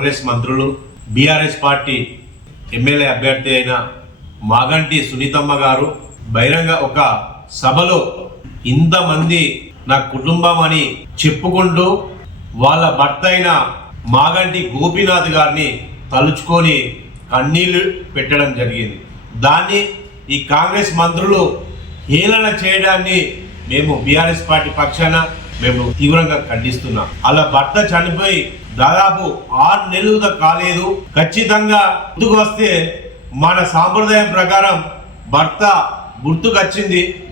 కాంగ్రెస్ మంత్రులు BRS party MLA అభ్యర్థి అయిన మాగంటి సునీతమ్మ గారు బహిరంగ ఒక సభలో ఇంతమంది నా కుటుంబం అని చెప్పుకుంటూ వాళ్ళ భర్త అయిన మాగంటి గోపీనాథ్ గారిని తలుచుకొని కన్నీళ్లు పెట్టడం జరిగింది. దాన్ని ఈ కాంగ్రెస్ మంత్రులు హేళన చేయడాన్ని మేము బీఆర్ఎస్ పార్టీ పక్షాన మేము తీవ్రంగా ఖండిస్తున్నాం. అలా భర్త చనిపోయి దాదాపు 6 నెలలు కాలేదు. ఖచ్చితంగా ముందుకు వస్తే మన సాంప్రదాయం ప్రకారం భర్త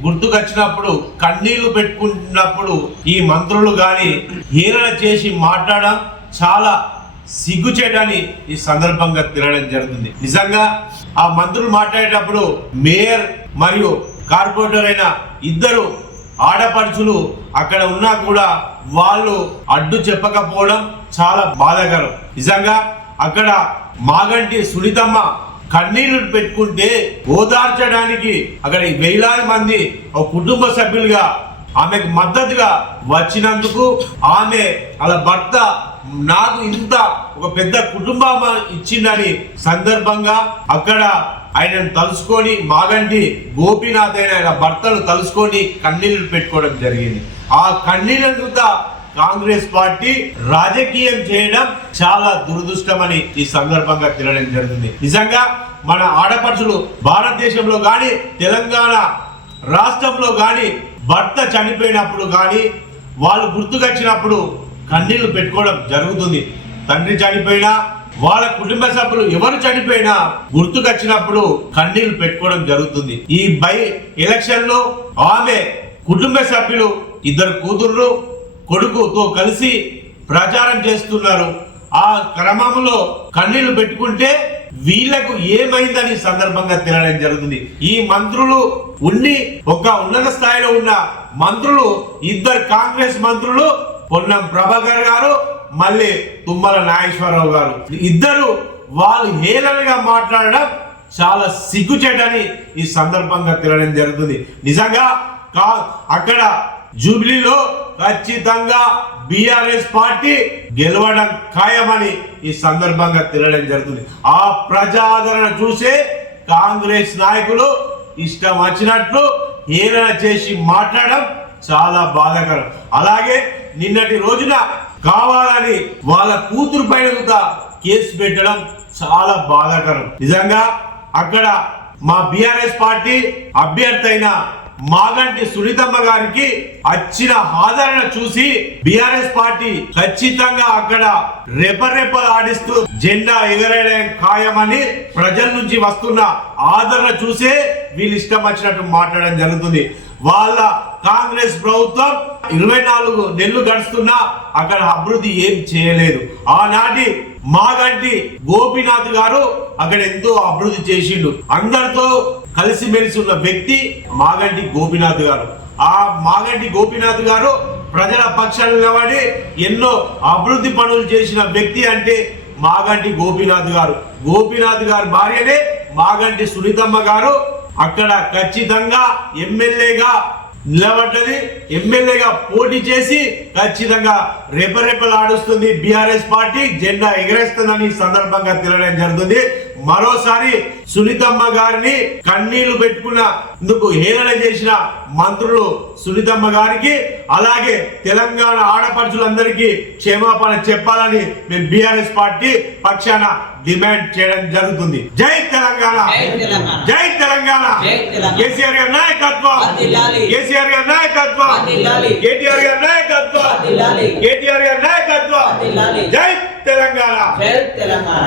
గుర్తుకొచ్చినప్పుడు కన్నీళ్లు పెట్టుకున్నప్పుడు ఈ మంత్రులు గాని హేళన చేసి మాట్లాడడం చాలా సిగ్గుచేటని ఈ సందర్భంగా తిరగడం జరుగుతుంది. నిజంగా ఆ మంత్రులు మాట్లాడేటప్పుడు మేయర్ మరియు కార్పొరేటర్ అయిన ఇద్దరు ఆడపడుచులు అక్కడ ఉన్నా కూడా వాళ్ళు అడ్డు చెప్పకపోవడం చాలా బాధాకరం. నిజంగా అక్కడ మాగంటి సునీతమ్మ కన్నీళ్లు పెట్టుకుంటే ఓదార్చడానికి అక్కడ వేలాది మంది ఒక కుటుంబ సభ్యులుగా ఆమెకు మద్దతుగా వచ్చినందుకు ఆమె అలా భర్త నాకు ఇంత ఒక పెద్ద కుటుంబం ఇచ్చిందని సందర్భంగా అక్కడ ఆయనను తలుసుకొని మాగంటి గోపీనాథ్ అయిన భర్తను తలుసుకొని కన్నీళ్లు పెట్టుకోవడం జరిగింది. ఆ కన్నీళ్లను కాంగ్రెస్ పార్టీ రాజకీయం చేయడం చాలా దురదృష్టమని ఈ సందర్భంగా తినడం జరుగుతుంది. నిజంగా మన ఆడపడుచులు భారతదేశంలో కానీ తెలంగాణ రాష్ట్రంలో కానీ భర్త చనిపోయినప్పుడు కానీ వాళ్ళు గుర్తుకొచ్చినప్పుడు కన్నీళ్లు పెట్టుకోవడం జరుగుతుంది. తండ్రి చనిపోయినా వాళ్ళ కుటుంబ సభ్యులు ఎవరు చనిపోయినా గుర్తుకొచ్చినప్పుడు కన్నీళ్లు పెట్టుకోవడం జరుగుతుంది. ఈ ఎలక్షన్ లో ఆమె కుటుంబ సభ్యులు 2 కూతుర్లు కొడుకుతో కలిసి ప్రచారం చేస్తున్నారు. ఆ క్రమంలో కన్నీళ్లు పెట్టుకుంటే వీళ్లకు ఏమైందని సందర్భంగా తినడం జరుగుతుంది. ఈ మంత్రులు ఒక ఉన్నత స్థాయిలో ఉన్న మంత్రులు 2 కాంగ్రెస్ మంత్రులు పొన్నం ప్రభాకర్ గారు మళ్ళీ తుమ్మల నాగేశ్వరరావు గారు ఇద్దరు వాళ్ళు హేళనగా మాట్లాడడం చాలా సిగ్గుచేటని ఈ సందర్భంగా తినడం జరుగుతుంది. నిజంగా అక్కడ జూబ్లీలో ఖచ్చితంగా బీఆర్ఎస్ పార్టీ గెలవడం ఖాయమని ఈ సందర్భంగా తినడం జరుగుతుంది. ఆ ప్రజాదరణ చూసే కాంగ్రెస్ నాయకులు ఇష్టం వచ్చినట్లు హేళన చేసి మాట్లాడడం చాలా బాధాకరం. అలాగే నిన్నటి రోజున కావాలని వాళ్ళ కూతురు పైన కేసు పెట్టడం చాలా బాధాకరం. నిజంగా అక్కడ మా బీఆర్ఎస్ పార్టీ అభ్యర్థి అయిన మాగంటి సునీతమ్మ గారికి వచ్చిన ఆదరణ చూసి బీఆర్ఎస్ పార్టీ ఖచ్చితంగా అక్కడ రెపరెపలు ఆడిస్తూ జెండా ఎగరేయడం ఖాయమని ప్రజల నుంచి వస్తున్న ఆదరణ చూసే వీళ్ళు ఇష్టం వచ్చినట్టు మాట్లాడడం జరుగుతుంది. వాళ్ళ కాంగ్రెస్ ప్రభుత్వం 24 నెలలు గడుస్తున్నా అక్కడ అభివృద్ధి ఏం చేయలేదు. ఆనాటి మాగంటి గోపీనాథ్ గారు అక్కడ ఎంతో అభివృద్ధి చేసిండు. అందరితో కలిసిమెలిసి ఉన్న వ్యక్తి మాగంటి గోపీనాథ్ గారు. ఆ మాగంటి గోపీనాథ్ గారు ప్రజల పక్షాన నిలబడి ఎన్నో అభివృద్ధి పనులు చేసిన వ్యక్తి అంటే మాగంటి గోపీనాథ్ గారు. గోపీనాథ్ గారి భార్యనే మాగంటి సునీతమ్మ గారు అక్కడ ఖచ్చితంగా ఎమ్మెల్యేగా నిలబడ్డది. ఎమ్మెల్యేగా పోటీ చేసి ఖచ్చితంగా రెపరెపలాడుస్తుంది. బీఆర్ఎస్ పార్టీ జెండా ఎగరేస్తుందని సందర్భంగా తినడం జరుగుతుంది. మరోసారి సునీతమ్మ గారిని కన్నీళ్లు పెట్టుకున్నందుకు హేళన చేసిన మంత్రులు సునీతమ్మ గారికి అలాగే తెలంగాణ ఆడపడుచులందరికీ క్షమాపణ చెప్పాలని మేము బీఆర్ఎస్ పార్టీ పక్షాన డిమాండ్ చేయడం జరుగుతుంది. జై తెలంగాణ, జై తెలంగాణ. కేసీఆర్ గారి నాయకత్వం, కేసీఆర్ గారి నాయకత్వం, కేటీఆర్ గారి నాయకత్వం, కేటీఆర్ గారి నాయకత్వం. జై తెలంగాణ, జై తెలంగాణ.